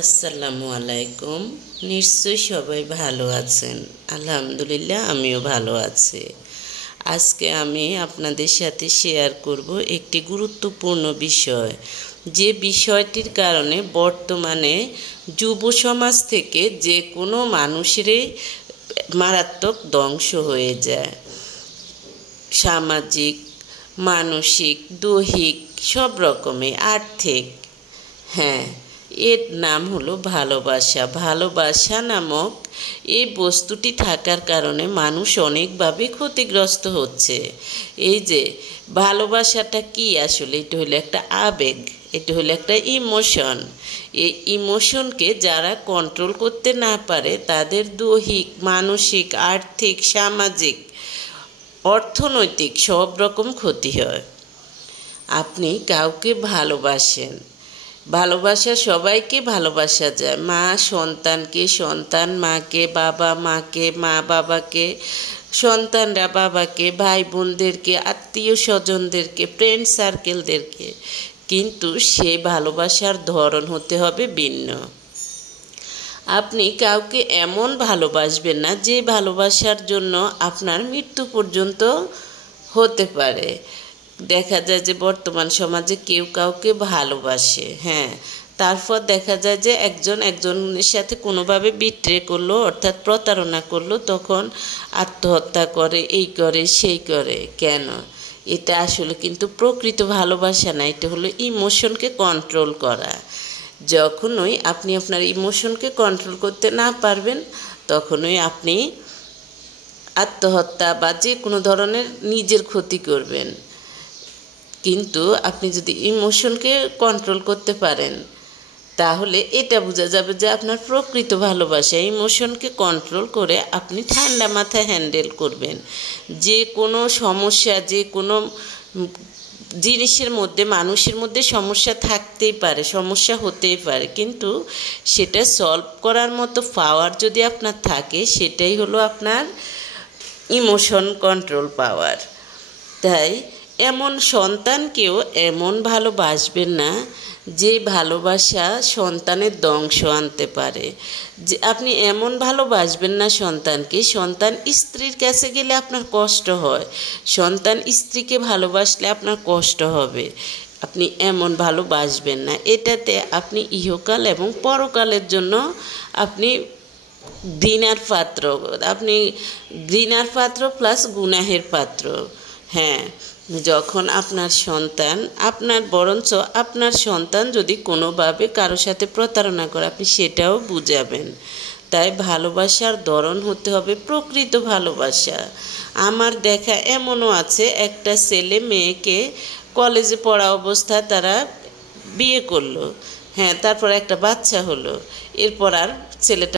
আসসালামু আলাইকুম। নিশ্চয়ই সবাই ভালো আছেন। আলহামদুলিল্লাহ আমিও ভালো আছি। আজকে আমি আপনাদের সাথে শেয়ার করব একটি গুরুত্বপূর্ণ বিষয়, যে বিষয়টির কারণে বর্তমানে যুব সমাজ থেকে যে কোনো মানুষেরই মারাত্মক ধ্বংস হয়ে যায়। সামাজিক, মানসিক, দৈহিক, সব রকমের, আর্থিক। হ্যাঁ, এর নাম হলো ভালোবাসা। ভালোবাসা নামক এই বস্তুটি থাকার কারণে মানুষ অনেকভাবে ক্ষতিগ্রস্ত হচ্ছে। এই যে ভালোবাসাটা কি আসলে, এটা হলো একটা আবেগ, এটা হলো একটা ইমোশন। এই ইমোশনকে যারা কন্ট্রোল করতে না পারে তাদের দৈহিক, মানসিক, আর্থিক, সামাজিক, অর্থনৈতিক সব রকম ক্ষতি হয়। আপনি কাউকে ভালোবাসেন, ভালোবাসা সবাইকে ভালোবাসা যায়। মা সন্তানকে, সন্তান মাকে, বাবা মাকে, মা বাবাকে, সন্তানরা বাবাকে, ভাই বোনদেরকে, আত্মীয় স্বজনদেরকে, ফ্রেন্ড সার্কেলদেরকে। কিন্তু সে ভালোবাসার ধরন হতে হবে ভিন্ন। আপনি কাউকে এমন ভালোবাসবেন না যে ভালোবাসার জন্য আপনার মৃত্যু পর্যন্ত হতে পারে। দেখা যায় যে বর্তমান সমাজে কেউ কাউকে ভালোবাসে, হ্যাঁ, তারপর দেখা যায় যে একজন একজনের সাথে কোনোভাবে বিট্রে করলো, অর্থাৎ প্রতারণা করলো, তখন আত্মহত্যা করে, এই করে সেই করে। কেন? এটা আসলে কিন্তু প্রকৃত ভালোবাসা না, এটা হলো ইমোশনকে কন্ট্রোল করা। যখনই আপনি আপনার ইমোশনকে কন্ট্রোল করতে না পারবেন, তখনই আপনি আত্মহত্যা বা যে কোনো ধরনের নিজের ক্ষতি করবেন। কিন্তু আপনি যদি ইমোশনকে কন্ট্রোল করতে পারেন, তাহলে এটা বোঝা যাবে যে আপনার প্রকৃত ভালোবাসা। ইমোশনকে কন্ট্রোল করে আপনি ঠান্ডা মাথায় হ্যান্ডেল করবেন। যে কোনো সমস্যা, যে কোনো জিনিসের মধ্যে, মানুষের মধ্যে সমস্যা থাকতেই পারে, সমস্যা হতেই পারে, কিন্তু সেটা সলভ করার মতো পাওয়ার যদি আপনার থাকে, সেটাই হলো আপনার ইমোশন কন্ট্রোল পাওয়ার। তাই এমন সন্তানকেও এমন ভালোবাসবেন না যে ভালোবাসা সন্তানের ধ্বংস আনতে পারে। যে আপনি এমন ভালোবাসবেন না সন্তানকে, সন্তান স্ত্রীর কাছে গেলে আপনার কষ্ট হয়, সন্তান স্ত্রীকে ভালোবাসলে আপনার কষ্ট হবে। আপনি এমন ভালোবাসবেন না, এটাতে আপনি ইহকাল এবং পরকালের জন্য আপনি ঘৃণার পাত্র, আপনি ঘৃণার পাত্র প্লাস গুনাহের পাত্র। হ্যাঁ, যখন আপনার সন্তান, বরঞ্চ আপনার সন্তান যদি কোনোভাবে কারো সাথে প্রতারণা করে, আপনি সেটাও বুঝাবেন। তাই ভালোবাসার ধরন হতে হবে প্রকৃত ভালোবাসা। আমার দেখা এমনও আছে, একটা ছেলে মেয়েকে কলেজে পড়া অবস্থায় তারা বিয়ে করলো, হ্যাঁ, তারপর একটা বাচ্চা হলো, এরপর আর ছেলেটা